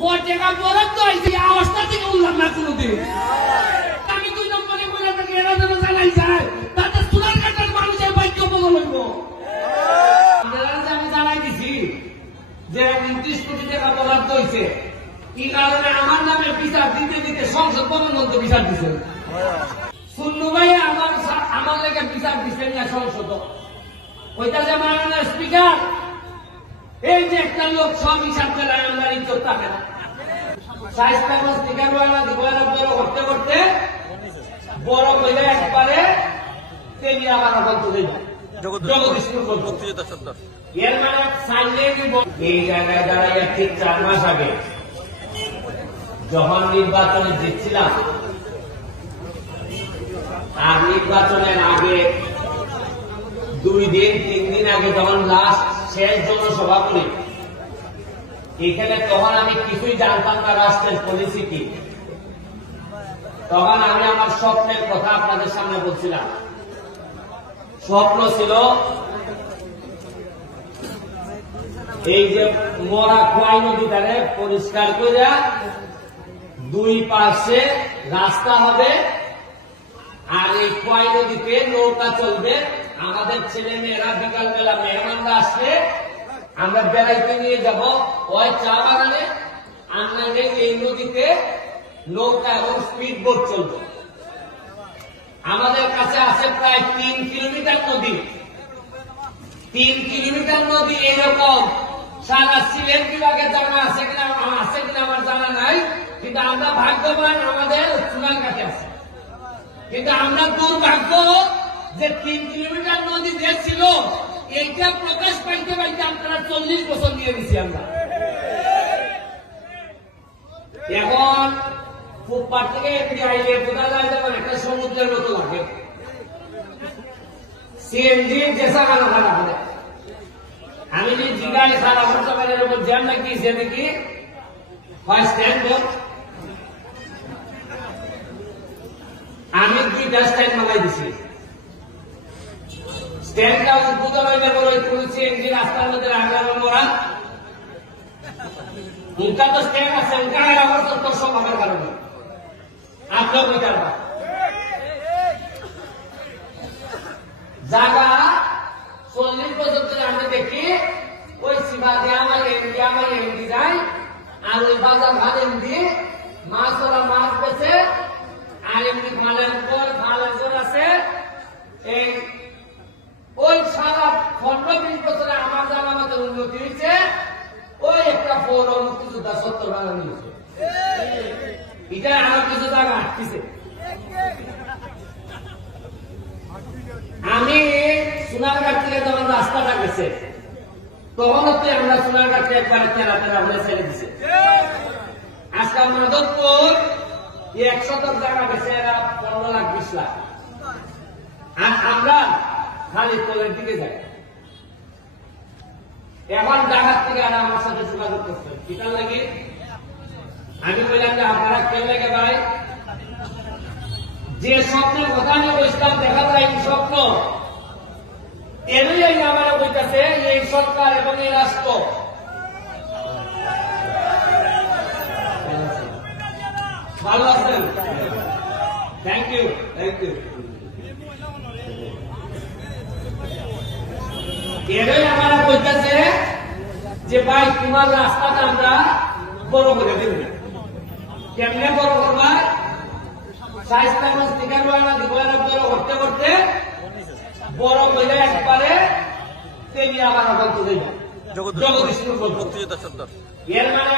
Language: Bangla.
টাকা বরাদ্দ হয়েছে অবস্থা থেকে উল্লাম না কোনোদিন। আমি 2 নম্বরে বলে থাকি এরা যেন জানাই যায় তাদের চুলার কাটার মানুষের বাক্য বদল হইব। আমি জানাই দিছি যে 29 কোটি টাকা বরাদ্দ হয়েছে, কি কারণে আমার নামে বিচার দিতে দিতে সংসদ ভবন মধ্যে বিচার দিচ্ছেন। সুন্নু ভাই আমার লেগে বিচার দিচ্ছেন না সংসদ। ওইটা যে মাননীয় স্পিকার, এই যে একটা লোক সব হিসাব পেলায় আমরা ইজ্জত থাকে না। স্পিকার করতে করতে বড় হইলে একবারে তেলিয়া বারাবন্ত দেব জগদীশপুর এর মানে এই জায়গায় দাঁড়াইয়া ঠিক 4 মাস আগে যখন নির্বাচনে জিতছিলাম, আর নির্বাচনের আগে 2 দিন 3 দিন আগে যখন লাস্ট শেষ জনসভা করি এখানে, তখন আমি কিছুই জানতাম না রাষ্ট্রের পলিসি কি। তখন আমি আমার স্বপ্নের কথা আপনাদের সামনে বলছিলাম। স্বপ্ন ছিল এই যে মরা খোয়াই নদীটারে পরিষ্কার করে 2 পাশে রাস্তা হবে, আর এই খোয়াই নদীতে নৌকা চলবে। আমাদের ছেলে মেয়েরা বিকালবেলা মেহমানরা আসলে আমরা বেড়াইতে নিয়ে যাব ওই চা বাগানে, আমরা এই নদীতে নৌকা এবং স্পিড বোট চলবে। আমাদের কাছে আছে প্রায় 3 কিলোমিটার নদী। 3 কিলোমিটার নদী এরকম সারা সিলেট বিভাগে জানা আছে কিনা আমার জানা নাই, কিন্তু আমরা ভাগ্যবান আমাদের চুনারঘাটে আছে। কিন্তু আমরা দুর্ভাগ্য যে 3 কিলোমিটার নদী যে ছিল এইটা প্রকাশ পাইতে পাইতে আপনারা 40 বছর নিয়ে দিচ্ছি আমরা। এখন ফুটপাথ থেকে আইলে বোঝা যায় যেমন একটা সমুদ্রের মতো লাগে। সিএনজি জেসা খানা খানা করে আমি যে জিগাই সারা বছরের উপর জ্যাম নাকি সে নাকি স্ট্যান্ড আমি 2টা স্ট্যান্ড বানাই দিছি। স্ট্যান্ডটা উদ্বোধন হইলে বলে সিএনজি রাস্তার মধ্যে রাখলাম ওরা, উনকা তো স্ট্যান্ড আছে, উনকা আমার তো স্বভাবের কারণে আপনার বিচার জায়গা 40 বছর ধরে আমরা দেখি ওই সীমা দিয়ে আমার এমডি যায়, আর ওই বাজার ভালো এমডি মাছ ওরা মাছ বেছে, আর এমনি খালের উপর খালের জোর আছে। এই ওই সারা 15-20 বছরে আমার জানা মতো উন্নতি হয়েছে। ওই একটা পৌর মুক্তিযোদ্ধা 70 বানানো হয়েছে, এটা আরো কিছু জায়গা আটকেছে। আমি সোনারঘাট থেকে যখন রাস্তাটা গেছে তখন হচ্ছে আমরা সোনারঘাট থেকে একবারে তেরা হয়ে ছেড়ে দিছে। আজকে মাধবপুর 1 শতক জায়গা গেছে, এরা 15 লাখ 20 লাখ, আর আমরা খালি তলের দিকে যাই। এখন জায়গার থেকে আর আমার সাথে যোগাযোগ করছে কিটার লাগে। আমি বললাম যে আপনারা কেউ লেগে ভাই, যে স্বপ্নের কথা আমি বলছিলাম দেখা যায় এই স্বপ্ন এরই আমার বলতেছে এই সরকার এবং এই রাষ্ট্র। ভালো আছেন? Thank you. এরই আমার বলতেছে যে ভাই তোমার রাস্তাটা আমরা বড় করে দেব। কেমনে বড় করবা? বড় করতে করতে বড় হইলে একবারে তেলিয়া বারাবন্ত দেব জগদীশপুর। এর মানে